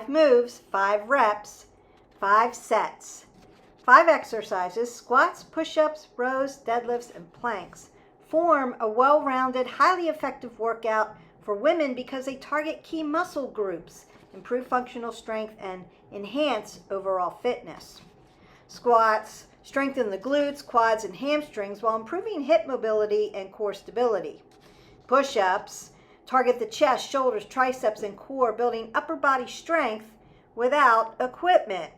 5 moves, 5 reps, 5 sets. 5 exercises, squats, push-ups, rows, deadlifts, and planks, form a well-rounded, highly effective workout for women because they target key muscle groups, improve functional strength, and enhance overall fitness. Squats strengthen the glutes, quads, and hamstrings while improving hip mobility and core stability. Push-ups target the chest, shoulders, triceps, and core, building upper body strength without equipment.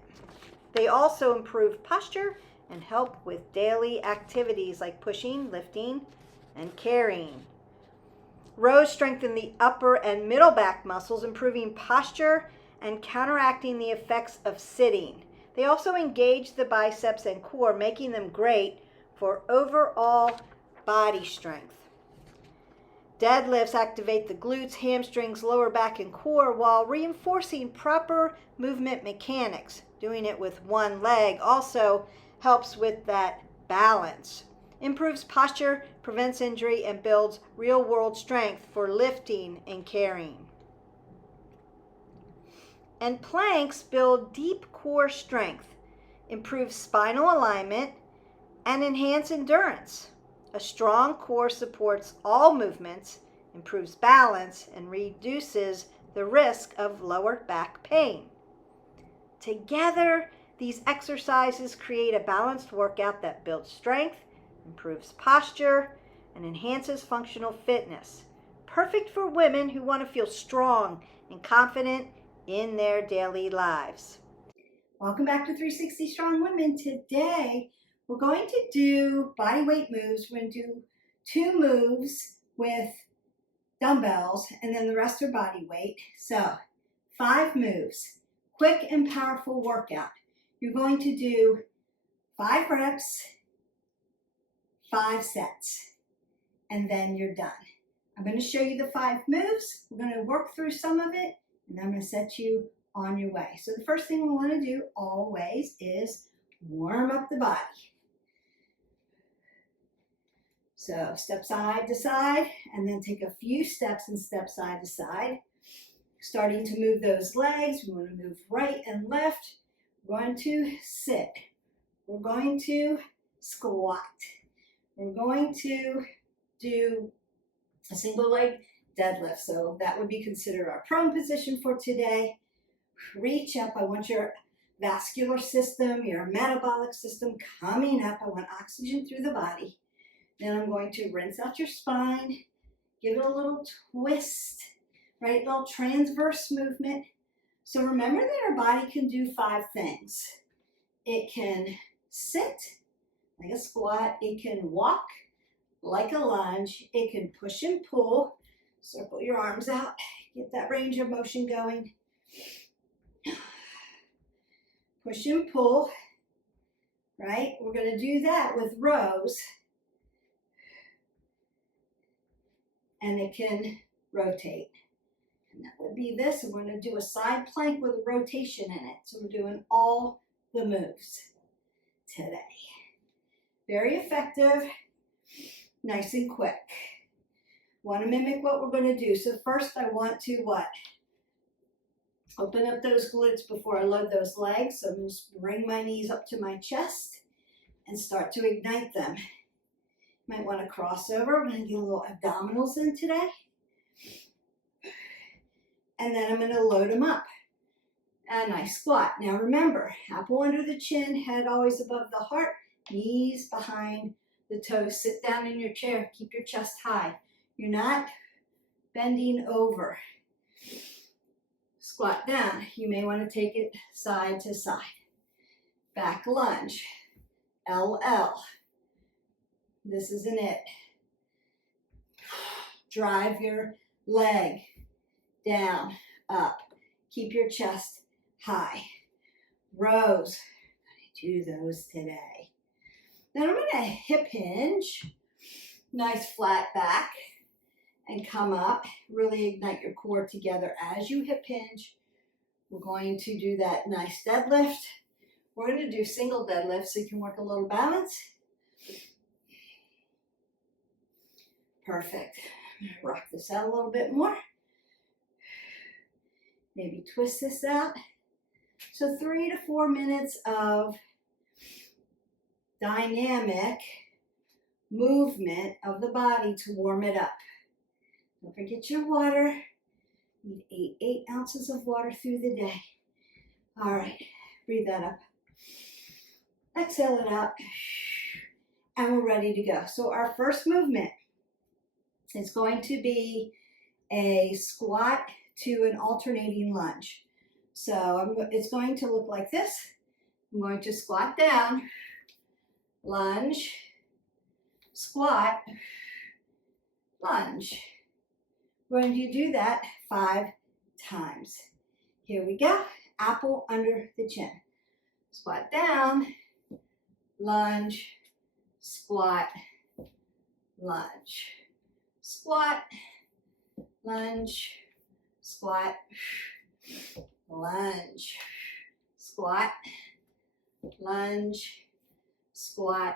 They also improve posture and help with daily activities like pushing, lifting, and carrying. Rows strengthen the upper and middle back muscles, improving posture and counteracting the effects of sitting. They also engage the biceps and core, making them great for overall body strength. Deadlifts activate the glutes, hamstrings, lower back, and core while reinforcing proper movement mechanics. Doing it with one leg also helps with that balance. Improves posture, prevents injury, and builds real-world strength for lifting and carrying. And planks build deep core strength, improve spinal alignment, and enhance endurance. A strong core supports all movements, improves balance, and reduces the risk of lower back pain. Together, these exercises create a balanced workout that builds strength, improves posture, and enhances functional fitness. Perfect for women who want to feel strong and confident in their daily lives. Welcome back to 360 Strong Women. Today, we're going to do body weight moves. We're going to do 2 moves with dumbbells and then the rest are body weight. So 5 moves, quick and powerful workout. You're going to do 5 reps, 5 sets, and then you're done. I'm going to show you the 5 moves. We're going to work through some of it and then I'm going to set you on your way. So the first thing we want to do always is warm up the body. So step side to side, and then take a few steps and step side to side. Starting to move those legs, we want to move right and left. We're going to sit. We're going to squat. We're going to do a single leg deadlift. So that would be considered our prone position for today. Reach up. I want your vascular system, your metabolic system coming up. I want oxygen through the body. Then I'm going to rinse out your spine, give it a little twist, right? A little transverse movement. So remember that our body can do 5 things. It can sit like a squat. It can walk like a lunge. It can push and pull. Circle your arms out. Get that range of motion going. Push and pull, right? We're going to do that with rows. And it can rotate. And that would be this. And we're going to do a side plank with a rotation in it. So we're doing all the moves today. Very effective, nice and quick. Want to mimic what we're going to do. So first I want to what? Open up those glutes before I load those legs. So I'm going to bring my knees up to my chest and start to ignite them. Might want to cross over. We're going to get a little abdominals in today. And then I'm going to load them up. A nice squat. Now remember, apple under the chin, head always above the heart, knees behind the toes. Sit down in your chair. Keep your chest high. You're not bending over. Squat down. You may want to take it side to side. Back lunge. LL. This isn't it. Drive your leg down, up. Keep your chest high. Rows. I'm going to do those today. Then I'm going to hip hinge. Nice flat back. And come up. Really ignite your core together as you hip hinge. We're going to do that nice deadlift. We're going to do single deadlift so you can work a little balance. Perfect. I'm going to rock this out a little bit more. Maybe twist this out. So 3 to 4 minutes of dynamic movement of the body to warm it up. Don't forget your water. You need 8 ounces of water through the day. All right, breathe that up. Exhale it out. And we're ready to go. So our first movement is going to be a squat to an alternating lunge. So it's going to look like this. I'm going to squat down, lunge, squat, lunge. We're going to do that 5 times. Here we go. Apple under the chin. Squat down, lunge, squat, lunge. Squat, lunge, squat, lunge, squat, lunge, squat,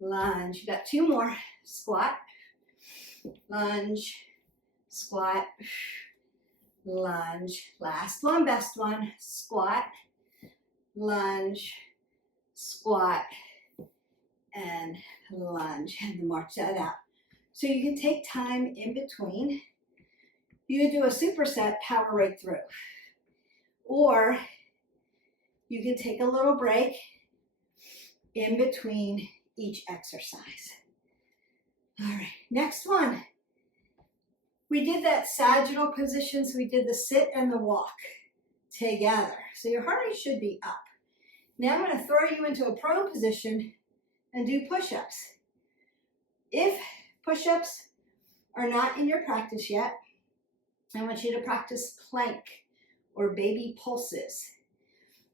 lunge. You got 2 more. Squat, lunge, squat, lunge. Last one, best one. Squat, lunge, squat, and lunge. And march that out. So you can take time in between. You can do a superset, power right through. Or you can take a little break in between each exercise. All right, next one. We did that sagittal position, so we did the sit and the walk together. So your heart rate should be up. Now I'm going to throw you into a prone position and do push-ups. If push-ups are not in your practice yet, I want you to practice plank or baby pulses.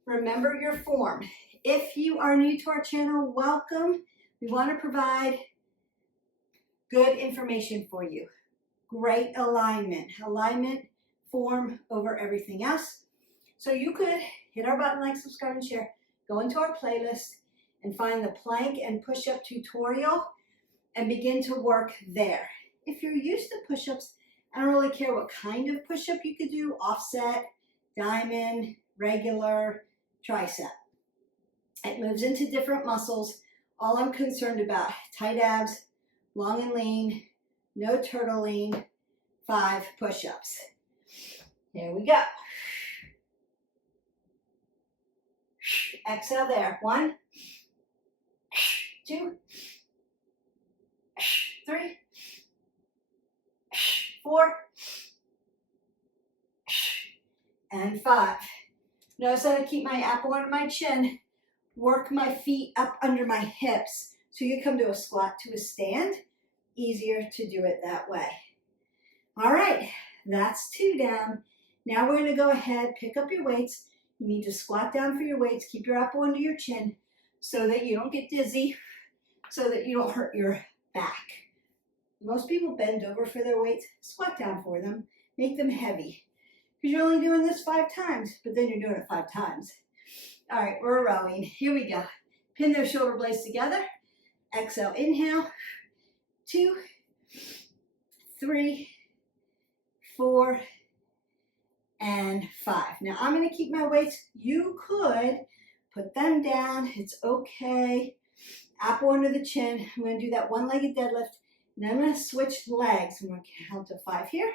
Remember your form. If you are new to our channel, welcome. We want to provide good information for you. Great alignment. Alignment, form over everything else. So you could hit our button, like, subscribe, and share. Go into our playlist and find the plank and push-up tutorial and begin to work there. If you're used to push-ups, I don't really care what kind of push-up you could do, offset, diamond, regular, tricep. It moves into different muscles. All I'm concerned about, tight abs, long and lean, no turtling, 5 push-ups. Here we go. Exhale there. 1, 2, 3, 4, and 5. Notice that I keep my apple under my chin, work my feet up under my hips. So you come to a squat to a stand. Easier to do it that way. All right, that's 2 down. Now we're going to go ahead, pick up your weights. You need to squat down for your weights. Keep your apple under your chin so that you don't get dizzy, so that you don't hurt your back. Most people bend over for their weights. Squat down for them. Make them heavy. Because you're only doing this 5 times, but then you're doing it 5 times. All right, we're rowing. Here we go. Pin those shoulder blades together. Exhale, inhale. 2, 3, 4, and 5. Now I'm going to keep my weights. You could put them down. It's okay. Apple under the chin. I'm going to do that one-legged deadlift. And I'm going to switch legs. I'm going to count to 5 here.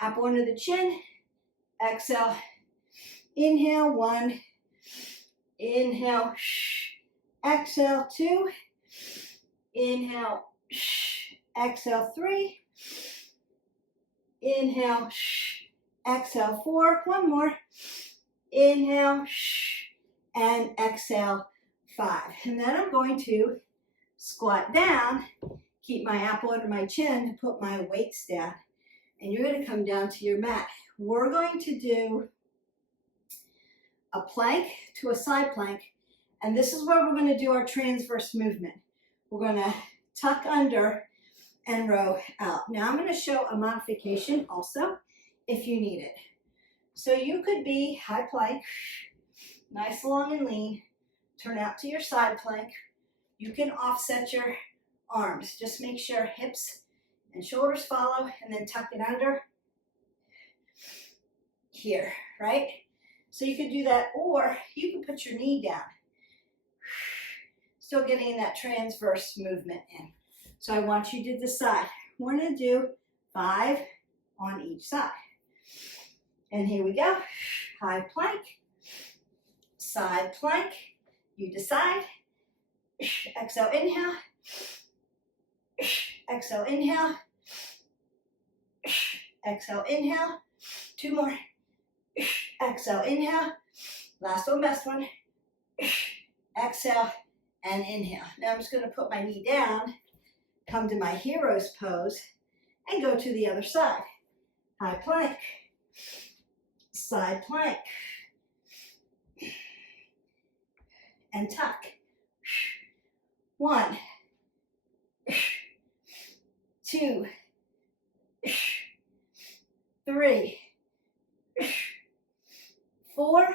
Apple under the chin. Exhale. Inhale. 1. Inhale. Exhale. 2. Inhale. Exhale. 3. Inhale. Exhale. 4. One more. Inhale. And exhale. 5. And then I'm going to squat down, keep my apple under my chin, to put my weights down. And you're going to come down to your mat. We're going to do a plank to a side plank. And this is where we're going to do our transverse movement. We're going to tuck under and row out. Now I'm going to show a modification also if you need it. So you could be high plank, nice long and lean, turn out to your side plank. You can offset your arms. Just make sure hips and shoulders follow, and then tuck it under here, right? So you could do that, or you can put your knee down. Still getting that transverse movement in. So I want you to decide. We're going to do 5 on each side. And here we go. High plank, side plank. You decide. Exhale, inhale. Exhale, inhale. Exhale, inhale. 2 more. Exhale, inhale. Last one, best one. Exhale and inhale. Now I'm just going to put my knee down, come to my hero's pose, and go to the other side. High plank, side plank, and tuck. 1, 2, 3, 4,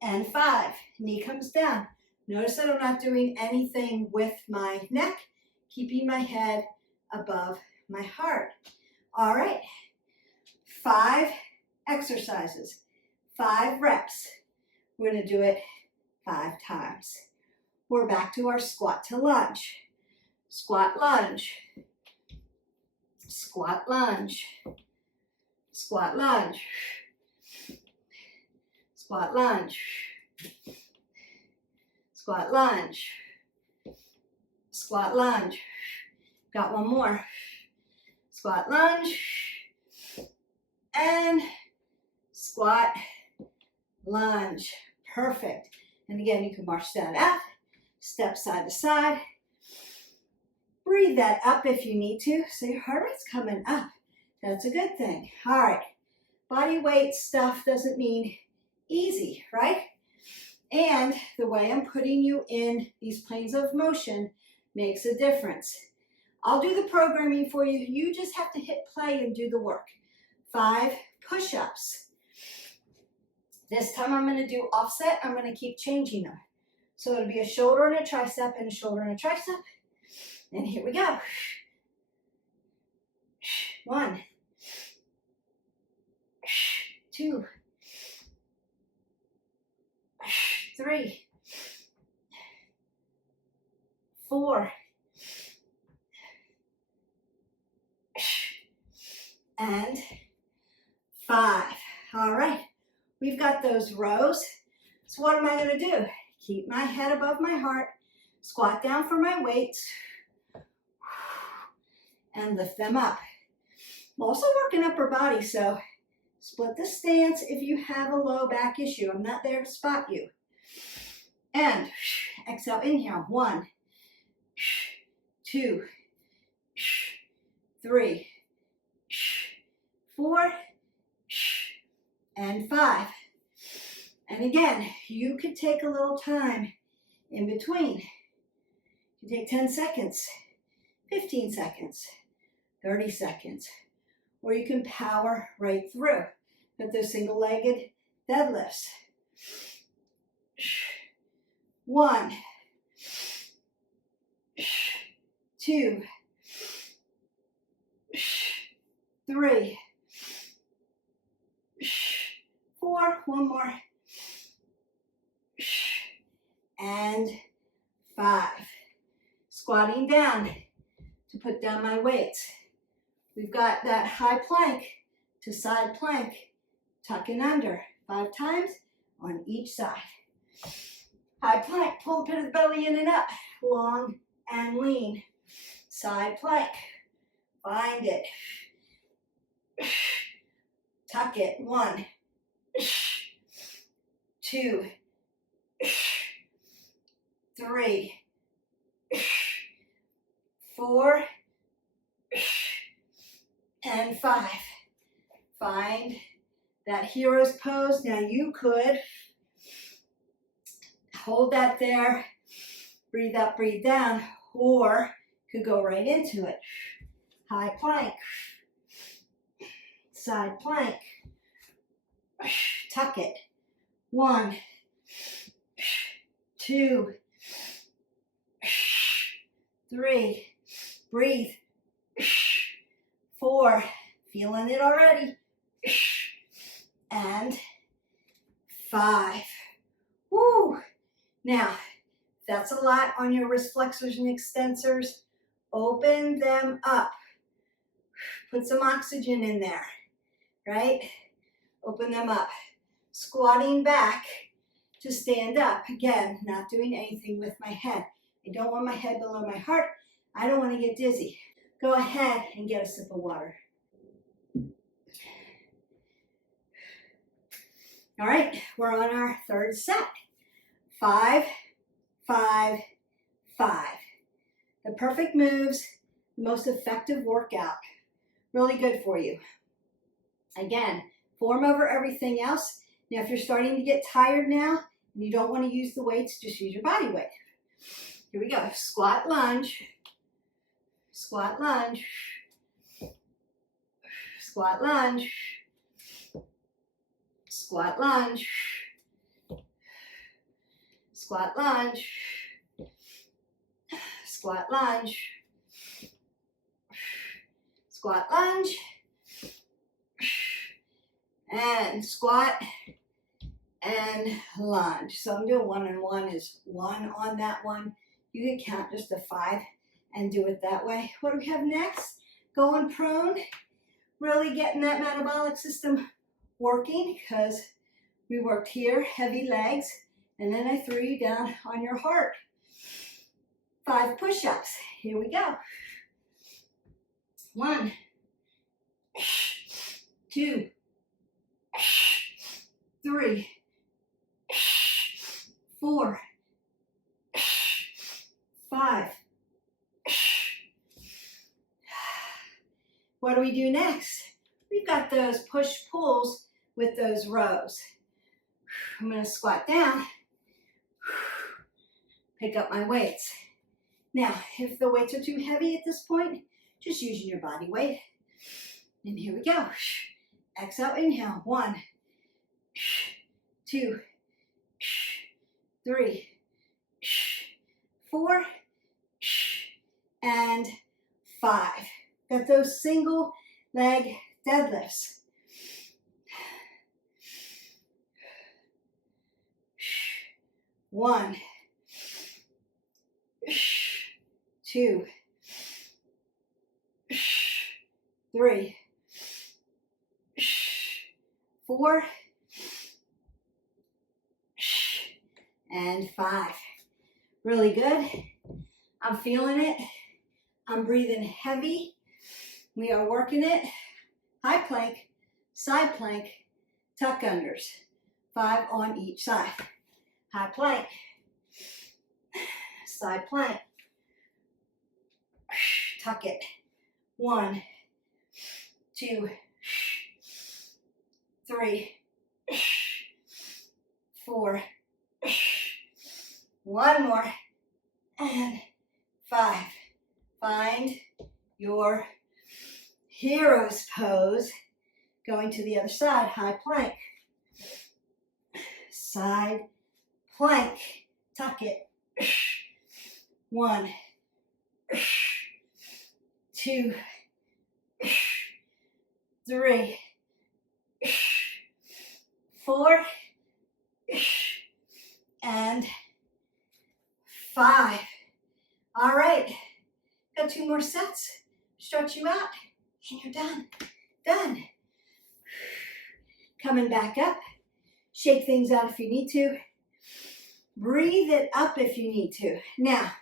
and 5. Knee comes down. Notice that I'm not doing anything with my neck, keeping my head above my heart. All right, 5 exercises, 5 reps. We're going to do it 5 times. We're back to our squat to lunge. Squat, lunge. Squat, lunge. Squat, lunge. Squat, lunge. Squat, lunge. Squat, lunge. Got one more. Squat, lunge. And squat, lunge. Perfect. And again, you can march that up, step side to side. Breathe that up if you need to, so your heart rate's coming up. That's a good thing. All right. Body weight stuff doesn't mean easy, right? And the way I'm putting you in these planes of motion makes a difference. I'll do the programming for you. You just have to hit play and do the work. 5 push-ups. This time I'm going to do offset. I'm going to keep changing them. So it'll be a shoulder and a tricep and a shoulder and a tricep. And here we go. 1, 2, 3, 4, and 5. All right, we've got those rows. So what am I going to do? Keep my head above my heart, squat down for my weights, and lift them up. I'm also working upper body, so split the stance if you have a low back issue. I'm not there to spot you. And exhale, inhale. 1, 2, 3, 4, and 5. And again, you could take a little time in between. You take 10 seconds, 15 seconds, 30 seconds, or you can power right through. But those single-legged deadlifts. 1, 2, 3, 4, one more, and 5. Squatting down to put down my weights. We've got that high plank to side plank, tucking under 5 times on each side. High plank, pull the pit of the belly in and up, long and lean. Side plank, find it. Tuck it. 1, 2, 3, 4, and 5. Find that hero's pose. Now you could hold that there, breathe up, breathe down, or could go right into it. High plank, side plank, tuck it. 1, 2, 3, breathe. 4, feeling it already. and 5. Woo! Now, if that's a lot on your wrist flexors and extensors, open them up. Put some oxygen in there, right? Open them up. Squatting back to stand up. Again, not doing anything with my head. I don't want my head below my heart. I don't want to get dizzy. Go ahead and get a sip of water. All right, we're on our third set. 5, 5, 5. The perfect moves, the most effective workout. Really good for you. Again, form over everything else. Now, if you're starting to get tired now and you don't want to use the weights, just use your body weight. Here we go. Squat, lunge. Squat, lunge. Squat, lunge. Squat, lunge. Squat, lunge. Squat, lunge. Squat, lunge. And squat and lunge. So I'm doing 1 and 1 is 1 on that one. You can count just to 5 and do it that way. What do we have next? Going prone. Really getting that metabolic system working, because we worked here, heavy legs, and then I threw you down on your heart. 5 push-ups. Here we go. 1, 2, 3, 4, 5. What do we do next? We've got those push-pulls with those rows. I'm going to squat down, pick up my weights. Now, if the weights are too heavy at this point, just using your body weight. And here we go. Exhale, inhale. 1, 2, 3, 4, and 5. Got those single leg deadlifts. 1, 2, 3, 4, and 5. Really good. I'm feeling it. I'm breathing heavy. We are working it. High plank, side plank, tuck unders. 5 on each side. High plank, side plank, tuck it. 1, 2, 3, 4, 1 more, and 5. Find your hero's pose. Going to the other side, high plank, side plank, tuck it. 1, 2, 3, 4, and 5. All right, got 2 more sets. Stretch you out, and you're done. Done. Coming back up. Shake things out if you need to. Breathe it up if you need to. Now,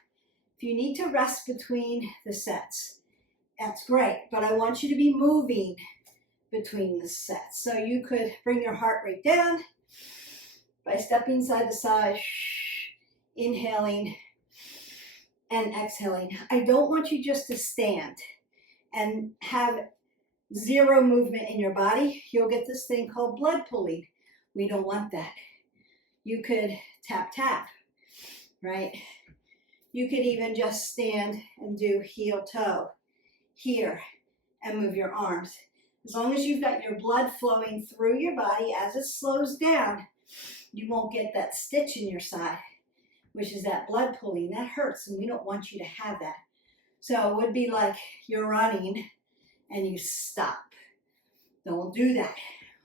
if you need to rest between the sets, that's great, but I want you to be moving between the sets. So you could bring your heart rate down by stepping side to side, inhaling and exhaling. I don't want you just to stand and have 0 movement in your body. You'll get this thing called blood pooling. We don't want that. You could tap, tap, right? You could even just stand and do heel toe here and move your arms. As long as you've got your blood flowing through your body as it slows down, you won't get that stitch in your side, which is that blood pooling. That hurts, and we don't want you to have that. So it would be like you're running and you stop. Don't do that.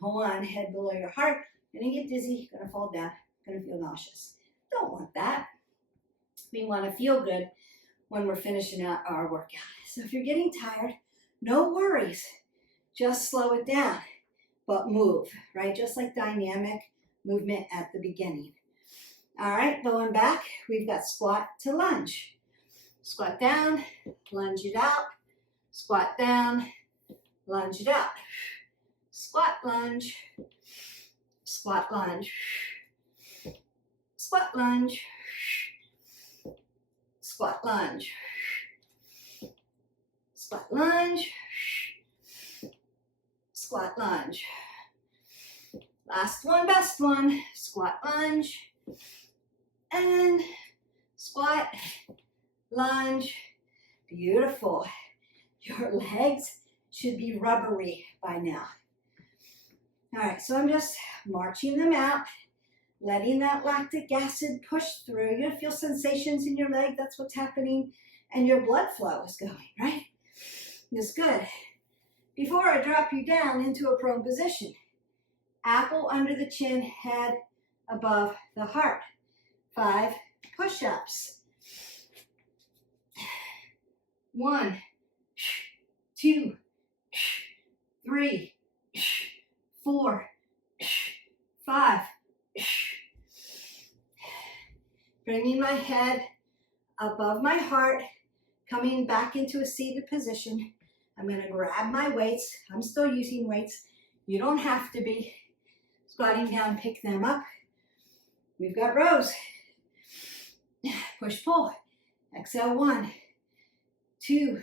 Hold on, head below your heart. Gonna get dizzy, gonna fall down, gonna feel nauseous. Don't want that. We want to feel good when we're finishing out our workout. So if you're getting tired, no worries. Just slow it down, but move, right? Just like dynamic movement at the beginning. All right, going back, we've got squat to lunge. Squat down, lunge it out, squat down, lunge it out. Squat, lunge, squat, lunge, squat, lunge, squat, lunge, squat, lunge, squat, lunge. Last one, best one, squat, lunge, and squat, lunge. Beautiful. Your legs should be rubbery by now. All right, so I'm just marching them out, letting that lactic acid push through. You're gonna feel sensations in your leg, that's what's happening, and your blood flow is going, right? It's good. Before I drop you down into a prone position, apple under the chin, head above the heart. 5 push-ups. 1, 2, 3, 4, 5. Bringing my head above my heart, coming back into a seated position. I'm going to grab my weights. I'm still using weights. You don't have to be. Squatting down, pick them up. We've got rows. Push, pull. Exhale, 1, 2,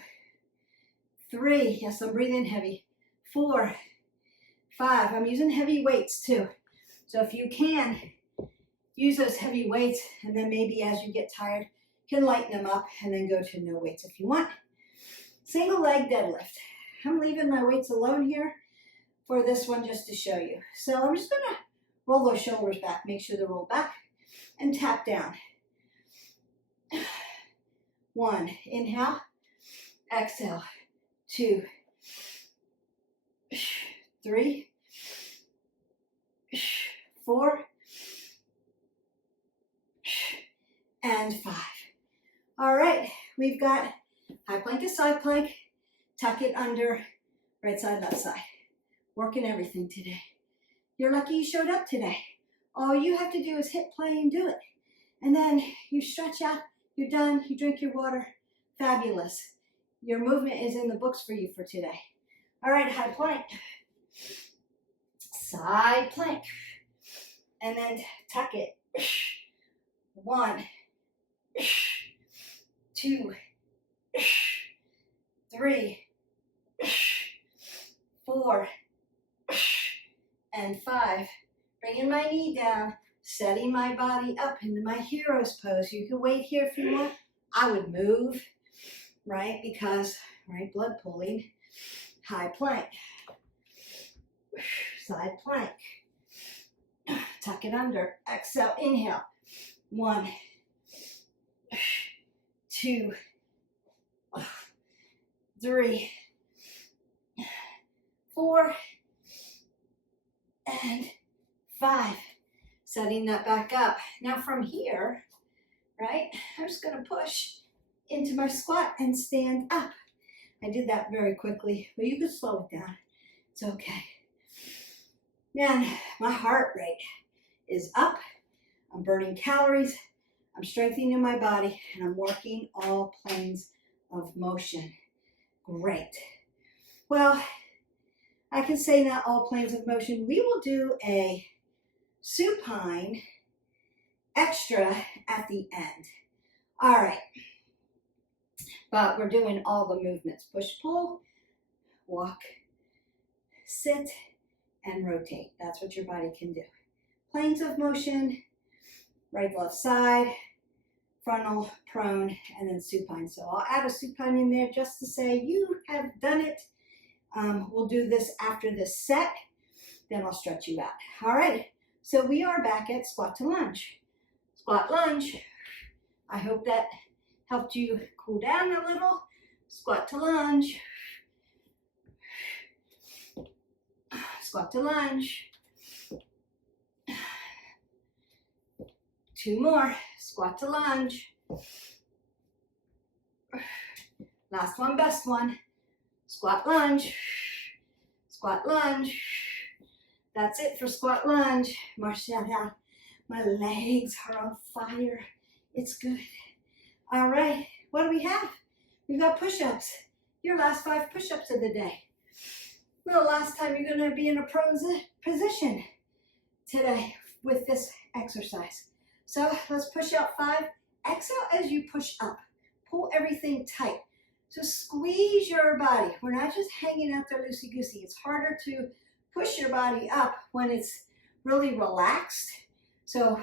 3. Yes, I'm breathing heavy. 4, 5. I'm using heavy weights too. So if you can, use those heavy weights, and then maybe as you get tired, you can lighten them up and then go to no weights if you want. Single leg deadlift. I'm leaving my weights alone here for this one just to show you. So I'm just gonna roll those shoulders back, make sure they're rolled back, and tap down. 1, inhale, exhale, 2, 3, 4, and 5. All right, we've got high plank to side plank, tuck it under, right side, left side. Working everything today. You're lucky you showed up today. All you have to do is hit play and do it. And then you stretch out, you're done, you drink your water. Fabulous. Your movement is in the books for you for today. All right, high plank. Side plank. And then tuck it. 1, 2, 3, 4, and 5. Bringing my knee down, setting my body up into my hero's pose. You can wait here if you want. I would move, right? Because, right, blood pooling. High plank. Side plank. Tuck it under. Exhale, inhale. 1, 2, 3, 4, and 5. Setting that back up. Now from here, right, I'm just going to push into my squat and stand up. I did that very quickly, but you can slow it down. It's okay. Man, my heart rate is up. I'm burning calories. I'm strengthening my body, and I'm working all planes of motion. Great. Well, I can say not all planes of motion. We will do a supine extra at the end. All right. But we're doing all the movements. Push, pull, walk, sit, and rotate. That's what your body can do. Planes of motion, right, left side, frontal, prone, and then supine. So I'll add a supine in there just to say you have done it. We'll do this after this set, then I'll stretch you out. All right, so we are back at squat to lunge. Squat, lunge. I hope that helped you cool down a little. Squat to lunge. squat to lunge. 2 more, squat to lunge. Last one, best one. Squat lunge, squat lunge. That's it for squat lunge. Marcella, my legs are on fire. It's good. All right, what do we have? We've got push-ups. Your last 5 push-ups of the day. The last time you're gonna be in a prone position today with this exercise. So let's push out 5. Exhale as you push up. Pull everything tight. So squeeze your body. We're not just hanging out there loosey-goosey. It's harder to push your body up when it's really relaxed. So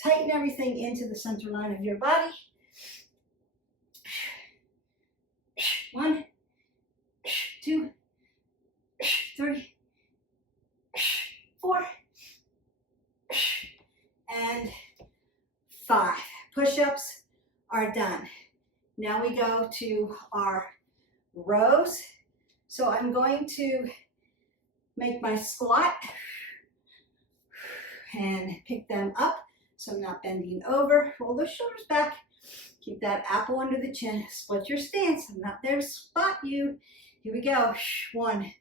tighten everything into the center line of your body. 1, 2, 3, 4, and 5. Push-ups are done. Now we go to our rows. So I'm going to make my squat and pick them up so I'm not bending over. Roll the shoulders back. Keep that apple under the chin. Split your stance. I'm not there to spot you. Here we go. 1,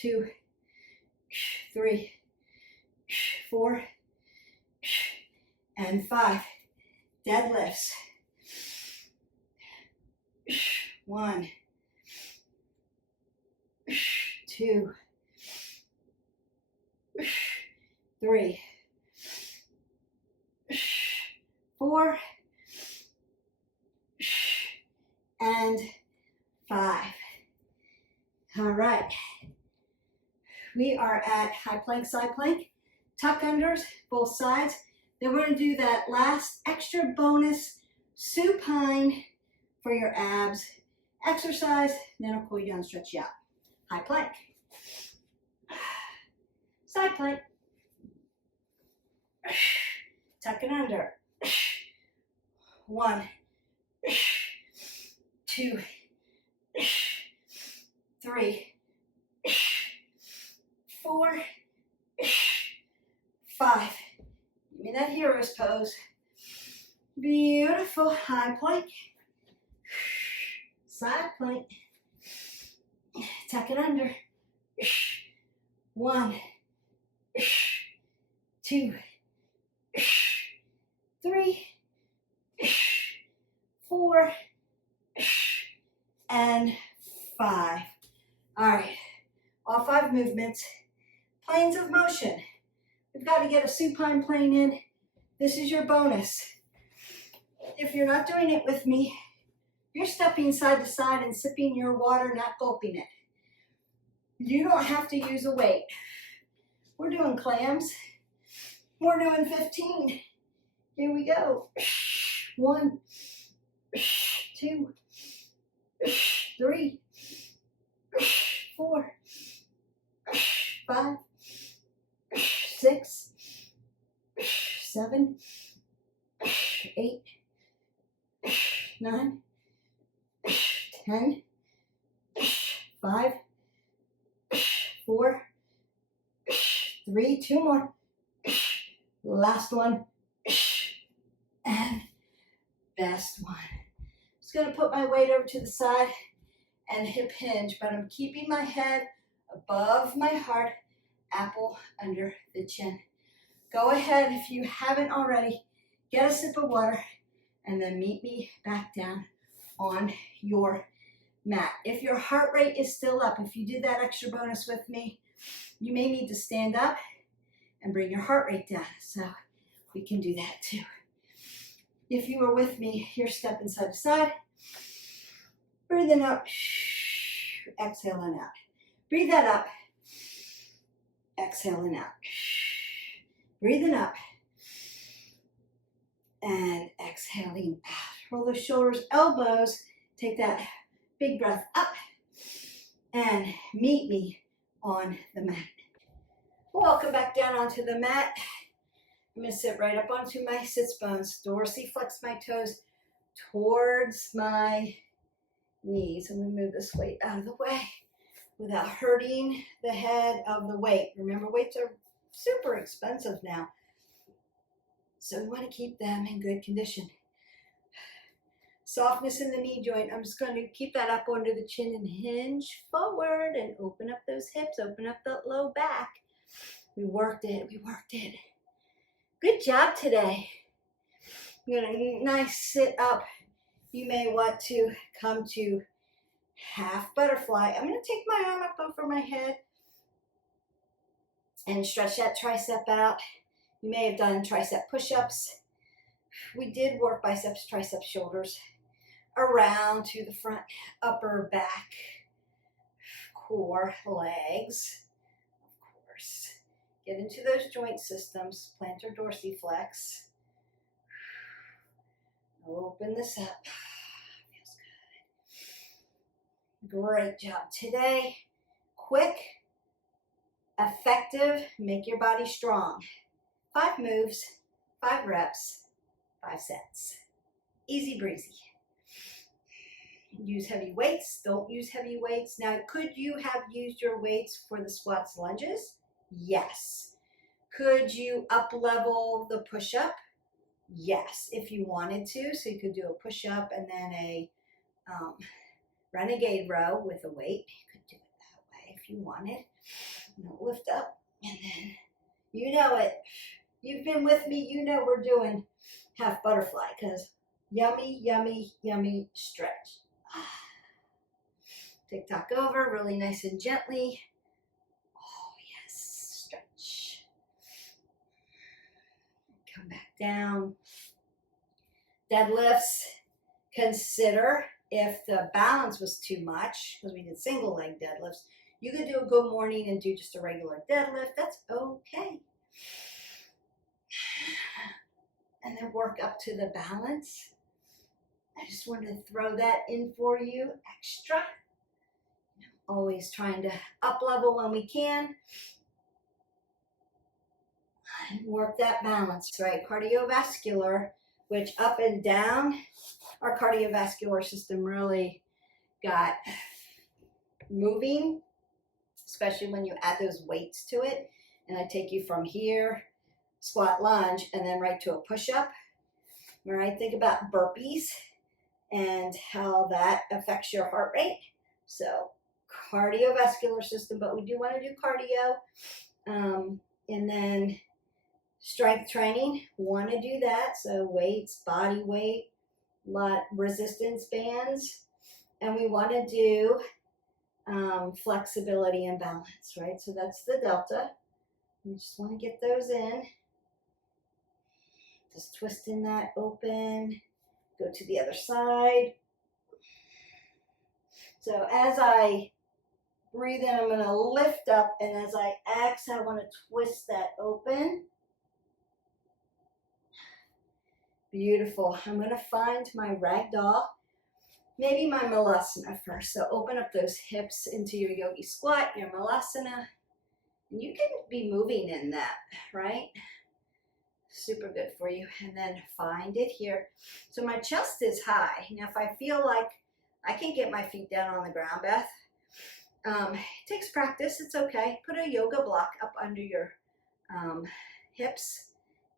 2, 3, 4, and 5. Deadlifts. 1, 2, 3, 4, and 5. All right. We are at high plank, side plank, tuck unders, both sides. Then we're going to do that last extra bonus supine for your abs exercise. Then I'll cool you down, stretch you out. High plank, side plank, tuck it under. 1, 2, 3, 4, 5. Give me that hero's pose. Beautiful. High plank, side plank, tuck it under. 1, 2, 3, 4, and 5. All right, all 5 movements. Planes of motion. We've got to get a supine plane in. This is your bonus. If you're not doing it with me, you're stepping side to side and sipping your water, not gulping it. You don't have to use a weight. We're doing clams. We're doing 15. Here we go. 1, 2, 3, 4, 5, 6, 7, 8, 9, 10, 5, 4, 3, 2 more. Last one. And best one. Just going to put my weight over to the side and hip hinge, but I'm keeping my head above my heart, apple under the chin. Go ahead, if you haven't already, get a sip of water and then meet me back down on your mat. If your heart rate is still up, if you did that extra bonus with me, you may need to stand up and bring your heart rate down. So we can do that too. If you are with me, you're stepping side to side. Breathing up, exhaling out. Breathe that up, exhaling out. Breathing up and exhaling out. Roll those shoulders, elbows. Take that big breath up and meet me on the mat. Welcome back down onto the mat. I'm going to sit right up onto my sits bones, dorsiflex my toes towards my knees. I'm going to move this weight out of the way. without hurting the head of the weight. Remember, weights are super expensive now, so we want to keep them in good condition. Softness in the knee joint. I'm just going to keep that up under the chin and hinge forward and open up those hips, open up that low back. We worked it, we worked it. Good job today. You're going to nice sit up. You may want to come to half butterfly. I'm going to take my arm up over my head and stretch that tricep out. You may have done tricep push-ups. We did work biceps, triceps, shoulders, around to the front, upper back, core, legs, of course. Get into those joint systems, plantar dorsiflex. Open this up. Feels good. Great job today. Quick, effective, make your body strong. 5 moves, 5 reps, 5 sets. Easy breezy. Use heavy weights. Don't use heavy weights. Now, could you have used your weights for the squats, lunges? Yes. Could you up level the push-up? Yes, if you wanted to. So you could do a push-up and then a renegade row with a weight. You could do it that way if you wanted. Lift up and then, you know it. You've been with me. You know we're doing half butterfly because yummy, yummy, yummy stretch. Tick-tock over, really nice and gently. Oh, yes, stretch. Come back down. Deadlifts, consider if the balance was too much, because we did single leg deadlifts, you could do a good morning and do just a regular deadlift. That's okay. And then work up to the balance. I just wanted to throw that in for you extra. Always trying to up level when we can. And work that balance, right? Cardiovascular, which up and down, our cardiovascular system really got moving, especially when you add those weights to it. And I take you from here, squat, lunge, and then right to a push-up. All right, think about burpees and how that affects your heart rate. So cardiovascular system, but we do want to do cardio. And then strength training, want to do that. So weights, body weight, resistance bands. And we want to do flexibility and balance, right? So that's the delta. You just want to get those in. Just twisting that open. Go to the other side. So as I breathe in, I'm going to lift up, and as I exhale, I want to twist that open. Beautiful. I'm going to find my ragdoll, maybe my malasana first. So open up those hips into your yogi squat, your malasana. And you can be moving in that, right? Super good for you. And then find it here. So my chest is high. Now, if I feel like I can't get my feet down on the ground, Beth, it takes practice. It's okay. Put a yoga block up under your hips,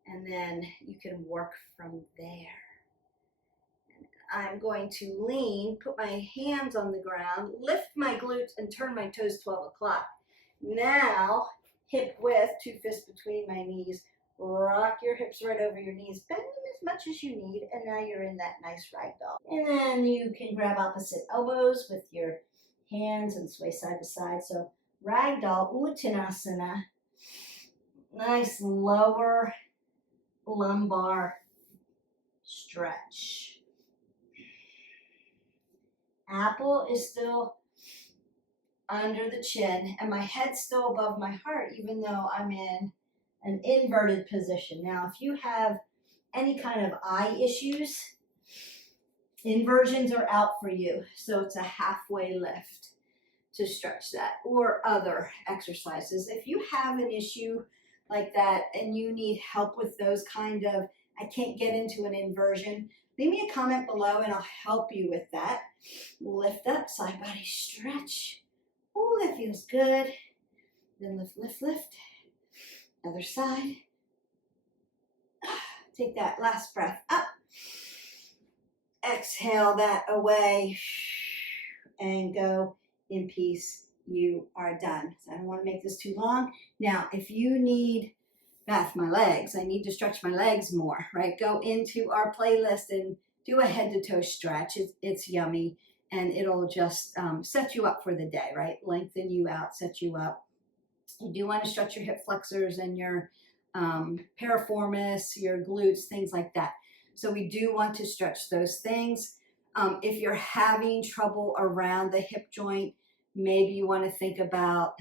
and then you can work from there. And I'm going to lean, put my hands on the ground, lift my glutes, and turn my toes 12 o'clock. Now, hip width, 2 fists between my knees. Rock your hips right over your knees. Bend them as much as you need, and now you're in that nice ragdoll. And then you can grab opposite elbows with your hands and sway side to side. So ragdoll, uttanasana. Nice lower lumbar stretch. Apple is still under the chin, and my head's still above my heart, even though I'm in an inverted position. Now, if you have any kind of eye issues, inversions are out for you. So it's a halfway lift to stretch that, or other exercises. If you have an issue like that and you need help with those kind of, I can't get into an inversion, leave me a comment below and I'll help you with that. Lift up, side body stretch. Oh, that feels good. Then lift, lift, lift. Other side. Take that last breath up. Exhale that away. And go in peace. You are done. So I don't want to make this too long. Now, if you need, Beth, my legs, I need to stretch my legs more, right? Go into our playlist and do a head to toe stretch. It's yummy, and it'll just set you up for the day, right? Lengthen you out, set you up. You do want to stretch your hip flexors and your piriformis, your glutes, things like that. So we do want to stretch those things. If you're having trouble around the hip joint, maybe you want to think about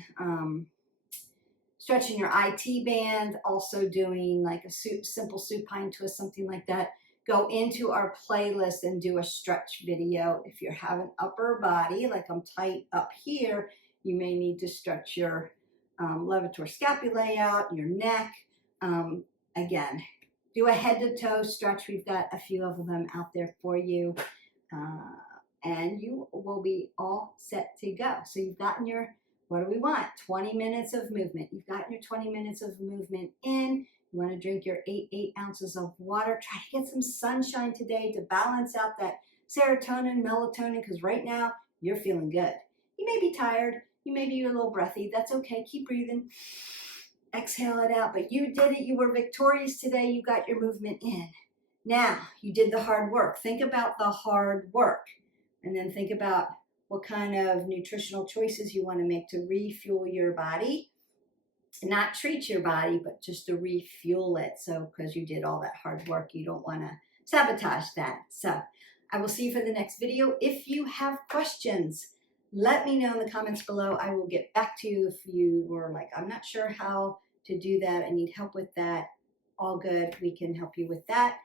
stretching your IT band, also doing like a simple supine twist, something like that. Go into our playlist and do a stretch video. If you're having upper body, like I'm tight up here, you may need to stretch your levator scapulae out, your neck. Again, do a head to toe stretch. We've got a few of them out there for you. And you will be all set to go. So you've gotten your, what do we want? 20 minutes of movement. You've gotten your 20 minutes of movement in. You want to drink your 8 ounces of water. Try to get some sunshine today to balance out that serotonin, melatonin, because right now you're feeling good. You may be tired. You may be a little breathy. That's okay. Keep breathing. Exhale it out. But you did it. You were victorious today. You got your movement in. Now, you did the hard work. Think about the hard work. And then think about what kind of nutritional choices you want to make to refuel your body. Not treat your body, but just to refuel it. So, because you did all that hard work, you don't want to sabotage that. So, I will see you for the next video. If you have questions, let me know in the comments below. I will get back to you if you were like, I'm not sure how to do that. I need help with that. All good. We can help you with that.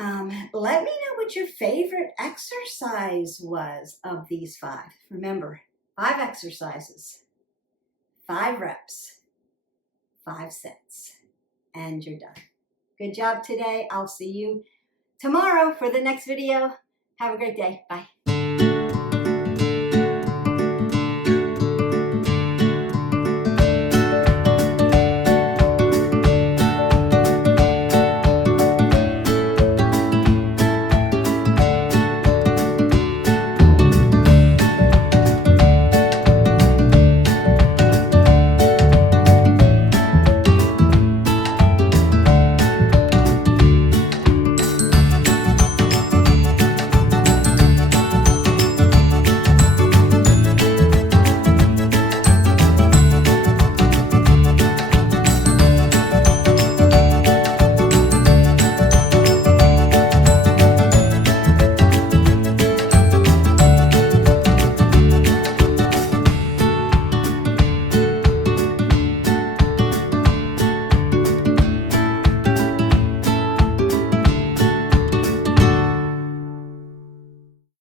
Let me know what your favorite exercise was of these 5. Remember, 5 exercises, 5 reps, 5 sets, and you're done. Good job today. I'll see you tomorrow for the next video. Have a great day. Bye.